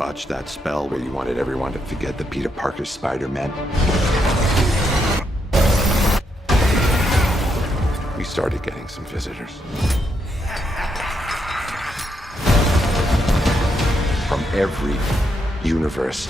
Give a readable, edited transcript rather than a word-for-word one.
botched that spell where you wanted everyone to forget that Peter Parker's Spider-Man. We started getting some visitors. From every universe.